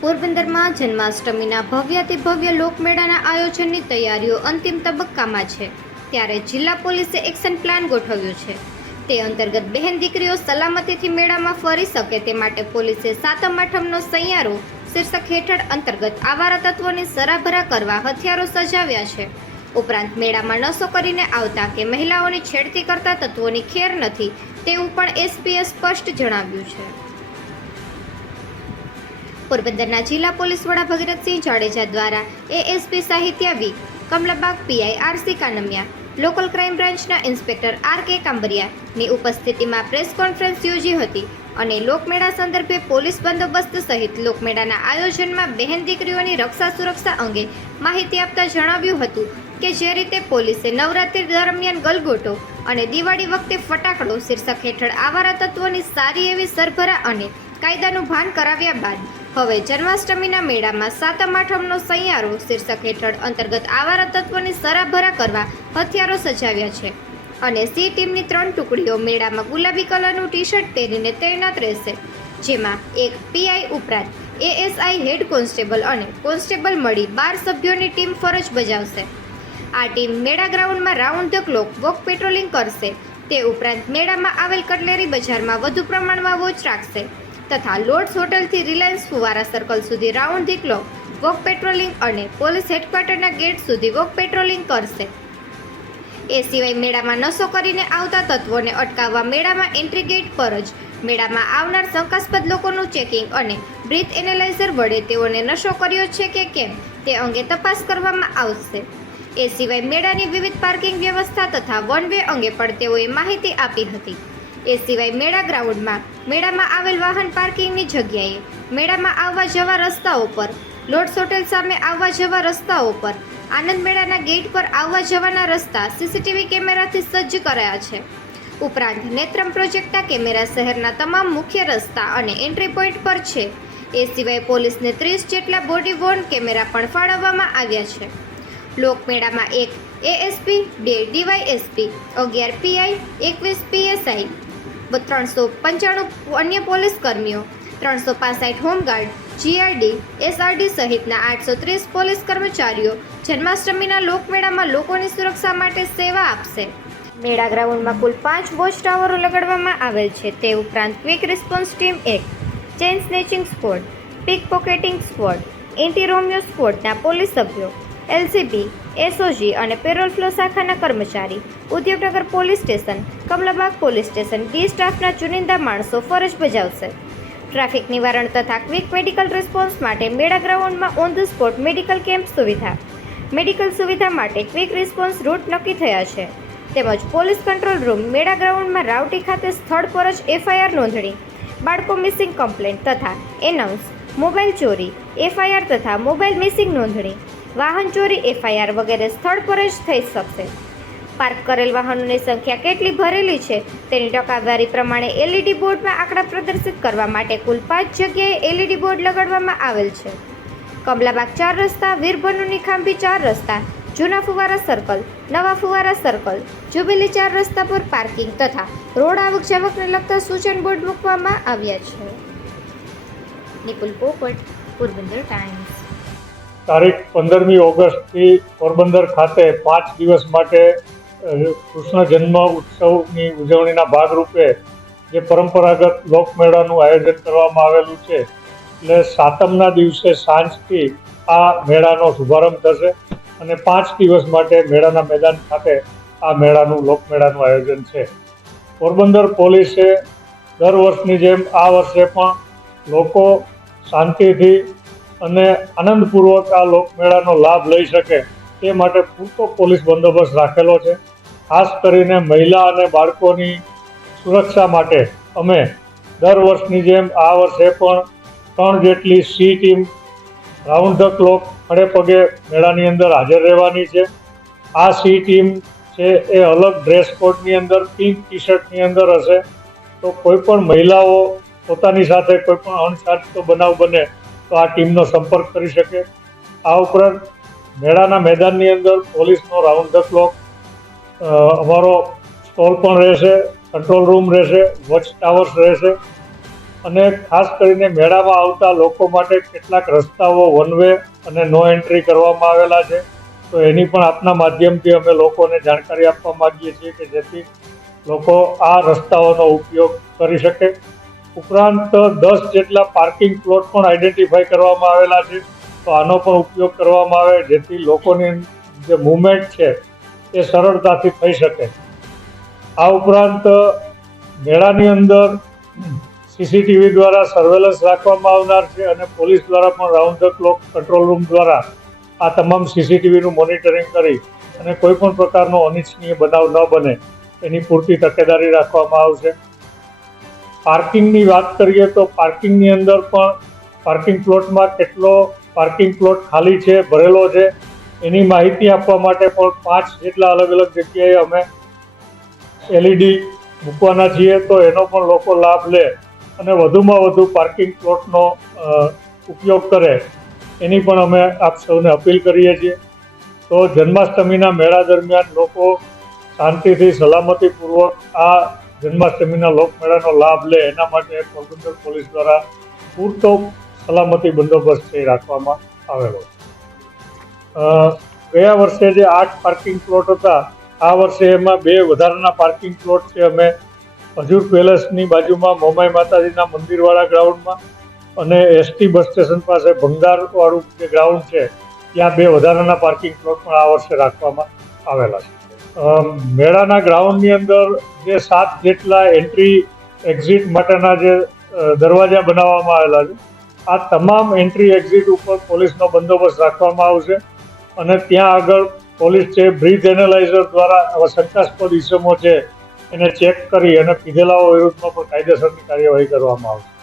પોરબંદરમાં જન્માષ્ટમીના ભવ્યાતિ ભવ્ય લોકમેળાના આયોજનની તૈયારીઓ અંતિમ તબક્કામાં છે. ત્યારે જિલ્લા પોલીસે એક્શન પ્લાન ગોઠવ્યો છે. તે અંતર્ગત બહેન દીકરીઓ સલામતીથી મેળામાં ફરી શકે તે માટે પોલીસે સાતમ આઠમનો સૈયારો શીર્ષક હેઠળ અંતર્ગત આવારા તત્વોની સરાભરા કરવા હથિયારો સજાવ્યા છે. ઉપરાંત મેળામાં નશો કરીને આવતા કે મહિલાઓની છેડતી કરતા તત્વોની ખેર નથી તેવું પણ એસપીએ સ્પષ્ટ જણાવ્યું છે. પોરબંદરના જિલ્લા પોલીસ વડા ભગીરથસિંહ જાડેજા દ્વારા A S P Sahitya V. Kamlabaug P I R C Kanmiya, local crime બ્રાન્ચના ઇન્સ્પેક્ટર આર કે કાંબરિયાની ઉપસ્થિતિમાં પ્રેસ કોન્ફરન્સ યોજી હતી અને લોકમેળા સંદર્ભે પોલીસ બંદોબસ્ત સહિત લોકમેળાના આયોજનમાં બહેન દીકરીઓની રક્ષા સુરક્ષા અંગે માહિતી આપતા જણાવ્યું હતું કે જે રીતે પોલીસે નવરાત્રિ દરમિયાન ગલગોટો અને દિવાળી વખતે ફટાકડો શીર્ષક હેઠળ આવારા તત્વોની સારી એવી સરભરા અને કાયદાનું ભાન કરાવ્યા બાદ હવે જન્માષ્ટમીના મેળામાં સાતમ આઠમનો સૈયારો શીર્ષક હેઠળ અંતર્ગત આવારા તત્વોની સરાભરા કરવા હથિયારો સજાવ્યા છે. અને સી ટીમની ત્રણ ટુકડીઓ મેળામાં ગુલાબી કલરનું ટી શર્ટ પહેરીને તૈનાત રહેશે. જેમાં એક પીઆઈ ઉપરાંત એએસઆઈ હેડ કોન્સ્ટેબલ અને કોન્સ્ટેબલ મળી બાર સભ્યોની ટીમ ફરજ બજાવશે. આ ટીમ મેળા ગ્રાઉન્ડમાં round the clock walk patrolling કરશે. તે ઉપરાંત મેળામાં આવેલ કટલેરી બજારમાં વધુ પ્રમાણમાં વોચ રાખશે. તથા લોર્ડ્સ હોટલથી રિલાયન્સ ફુવારા સર્કલ સુધી round the clock walk patrolling અને પોલીસ હેડક્વાર્ટરના ગેટ સુધી વોક પેટ્રોલિંગ કરશે. એ સિવાય મેળામાં નશો કરીને આવતા તત્વોને અટકાવવા મેળામાં એન્ટ્રી ગેટ પર જ મેળામાં આવનાર શંકાસ્પદ લોકોનું ચેકિંગ અને બ્રીથ એનાલાઇઝર વડે તેઓને નશો કર્યો છે કે કેમ તે અંગે તપાસ કરવામાં આવશે. એ સિવાય મેળાની વિવિધ પાર્કિંગ વ્યવસ્થા તથા વન વે અંગે પણ તેઓએ માહિતી આપી હતી. એ સિવાય મેળા ગ્રાઉન્ડમાં, મેળામાં આવેલ વાહન પાર્કિંગની જગ્યાએ, મેળામાં આવવા જવા રસ્તાઓ પર, લોર્ડ્સ હોટેલ સામે આવવા જવા રસ્તાઓ પર, આનંદ મેળાના ગેટ પર આવવા જવાના રસ્તા સીસીટીવી કેમેરાથી સજ્જ કરાયા છે. ઉપરાંત, નેત્રમ પ્રોજેક્ટના કેમેરા શહેરના તમામ મુખ્ય રસ્તા અને એન્ટ્રી પોઈન્ટ પર છે. એ સિવાય પોલીસને ત્રીસ જેટલા બોડી વોર્ન કેમેરા પણ ફાળવવામાં આવ્યા છે. લોકમેળામાં એક એએસપી બે ડીવાયએસપી અગિયાર પીઆઈ એકવીસ પીએસઆઈ ત્રણસો પંચાણું અન્ય પોલીસ કર્મીઓ, ત્રણસો પાસઠ હોમગાર્ડ જીઆરડી એસઆરડી સહિતના આઠસો ત્રીસ પોલીસ કર્મચારીઓ જન્માષ્ટમીના લોકમેળામાં લોકોની સુરક્ષા માટે સેવા આપશે. મેળા ગ્રાઉન્ડમાં કુલ પાંચ વોચ ટાવરો લગાડવામાં આવેલ છે. તે ઉપરાંત ક્વિક રિસ્પોન્સ ટીમ એક, chain snatching squad, pick pocketing squad, anti romeo સ્ક્વોડના police સભ્યો એલસીબી એસઓજી અને પેરોલ ફ્લો શાખાના કર્મચારી, Udyognagar police station, Kamlabag police station D સ્ટાફના ચુનિંદા માણસો ફરજ બજાવશે. ટ્રાફિક નિવારણ તથા ક્વિક મેડિકલ રિસ્પોન્સ માટે મેળા ગ્રાઉન્ડમાં on the spot medical camp સુવિધા. મેડિકલ સુવિધા માટે ક્વિક રિસ્પોન્સ રૂટ નક્કી થયા છે. તેમજ પોલીસ કંટ્રોલ રૂમ મેળા ગ્રાઉન્ડમાં રાવટી ખાતે સ્થળ પર જ એફઆઈઆર નોંધણી, બાળકો મિસિંગ કમ્પ્લેન્ટ તથા એનાઉન્સ, મોબાઈલ ચોરી, એફઆઈઆર તથા મોબાઈલ મિસિંગ નોંધણી વાહન ચોરી, એફઆઈઆર વગેરે સ્થળ પર જ થઈ શકશે. પાર્ક કરેલ વાહનોની સંખ્યા કેટલી ભરેલી છે, તેની ટકાવારી પ્રમાણે એલઈડી બોર્ડમાં આંકડા પ્રદર્શિત કરવા માટે કુલ પાંચ જગ્યાએ એલઈડી બોર્ડ લગાડવામાં આવેલ છે. કમલાબાગ ચાર રસ્તા, વીરભનુની ખાંભી ચાર રસ્તા, જૂના ફુવારા સર્કલ, નવા ફુવારા સર્કલ, જુબેલી ચાર રસ્તા પર પાર્કિંગ તથા રોડ આવક જાવકને લગતા સૂચન બોર્ડ મૂકવામાં આવ્યા છે. નિપુલ પોપટ, પોરબંદર ટાઈમ્સ. તારીખ પંદરમી ઓગસ્ટથી પોરબંદર ખાતે પાંચ દિવસ માટે કૃષ્ણ જન્મ ઉત્સવની ઉજવણીના ભાગરૂપે જે પરંપરાગત લોકમેળાનું આયોજન કરવામાં આવેલું છે, એટલે સાતમના દિવસે સાંજથી આ મેળાનો શુભારંભ થશે અને પાંચ દિવસ માટે મેળાના મેદાન ખાતે આ મેળાનું, લોકમેળાનું આયોજન છે. પોરબંદર પોલીસે દર વર્ષની જેમ આ વર્ષે પણ લોકો શાંતિથી અને આનંદપૂર્વક આ લોકમેળાનો લાભ લઈ શકે તે માટે પૂરતો પોલીસ બંદોબસ્ત રાખેલો છે. ખાસ કરીને મહિલા અને બાળકોની સુરક્ષા માટે અમે દર વર્ષની જેમ આ વર્ષે પણ ત્રણ જેટલી C team round the clock ખડે પગે મેળાની અંદર હાજર રહેવાની છે. આ સી ટીમ છે એ અલગ ડ્રેસ કોડની અંદર, પિંક ટી શર્ટની અંદર હશે. તો કોઈ પણ મહિલાઓ પોતાની સાથે કોઈ પણ અણસાચતો બનાવ બને તો આ ટીમનો સંપર્ક કરી શકે. આ ઉપરાંત મેળાના મેદાનની અંદર પોલીસનો રાઉન્ડ ધ ક્લોક અમારો સ્ટોલ પણ રહેશે, કંટ્રોલ રૂમ રહેશે, વોચ ટાવર્સ રહેશે અને ખાસ કરીને મેળામાં આવતા લોકો માટે કેટલાક રસ્તાઓ વન વે અને નો એન્ટ્રી કરવામાં આવેલા છે. તો એની પણ આપના માધ્યમથી અમે લોકોને જાણકારી આપવા માંગીએ છીએ કે જેથી લોકો આ રસ્તાઓનો ઉપયોગ કરી શકે. ઉપરાંત દસ જેટલા પાર્કિંગ પ્લોટ પણ આઈડેન્ટિફાઈ કરવામાં આવેલા છે. તો આનો પણ ઉપયોગ કરવામાં આવે જેથી લોકોની જે મુવમેન્ટ છે એ સરળતાથી થઈ શકે. આ ઉપરાંત મેળાની અંદર સીસીટીવી દ્વારા સર્વેલન્સ રાખવામાં આવનાર છે અને પોલીસ દ્વારા પણ round the clock control room દ્વારા આ તમામ સીસીટીવીનું મોનિટરિંગ કરી અને કોઈ પણ પ્રકારનો અનિચ્છનીય બનાવ ન બને એની પૂરતી તકેદારી રાખવામાં આવશે. પાર્કિંગની વાત કરીએ તો પાર્કિંગની અંદર પણ પાર્કિંગ પ્લોટમાં કેટલો પાર્કિંગ પ્લોટ ખાલી છે, ભરેલો છે, એની માહિતી આપવા માટે પણ પાંચ જેટલા અલગ અલગ જગ્યાએ અમે એલઈડી મૂકવાના છીએ, તો એનો પણ લોકો લાભ લે અને વધુમાં વધુ પાર્કિંગ પ્લોટનો ઉપયોગ કરે, એની પણ અમે આપ સૌને અપીલ કરીએ છીએ. તો જન્માષ્ટમીના મેળા દરમિયાન લોકો શાંતિથી સલામતીપૂર્વક આ જન્માષ્ટમીના લોકમેળાનો લાભ લે, એના માટે પોરબંદર પોલીસ દ્વારા પૂરતો સલામતી બંદોબસ્ત છે રાખવામાં આવેલો છે. ગયા વર્ષે જે આઠ પાર્કિંગ પ્લોટ હતા, આ વર્ષે એમાં બે વધારાના પાર્કિંગ પ્લોટ છે. અમે હજુર પેલેસની બાજુમાં મોમાઈ માતાજીના મંદિરવાળા ગ્રાઉન્ડમાં અને એસટી બસ સ્ટેશન પાસે ભંગારવાળું જે ગ્રાઉન્ડ છે, ત્યાં બે વધારાના પાર્કિંગ પ્લોટ પણ આ વર્ષે રાખવામાં આવેલા છે. મેળાના ગ્રાઉન્ડની અંદર જે સાત જેટલા એન્ટ્રી એક્ઝિટ માટેના જે દરવાજા બનાવવામાં આવેલા છે, આ તમામ એન્ટ્રી એક્ઝિટ ઉપર પોલીસનો બંદોબસ્ત રાખવામાં આવશે અને ત્યાં આગળ પોલીસ છે બ્રીથ એનાલાઇઝર દ્વારા આવા શંકાસ્પદ ઇસમો છે, એને ચેક કરી અને પીધેલાઓ વિરુદ્ધમાં પણ કાયદેસરની કાર્યવાહી કરવામાં આવશે.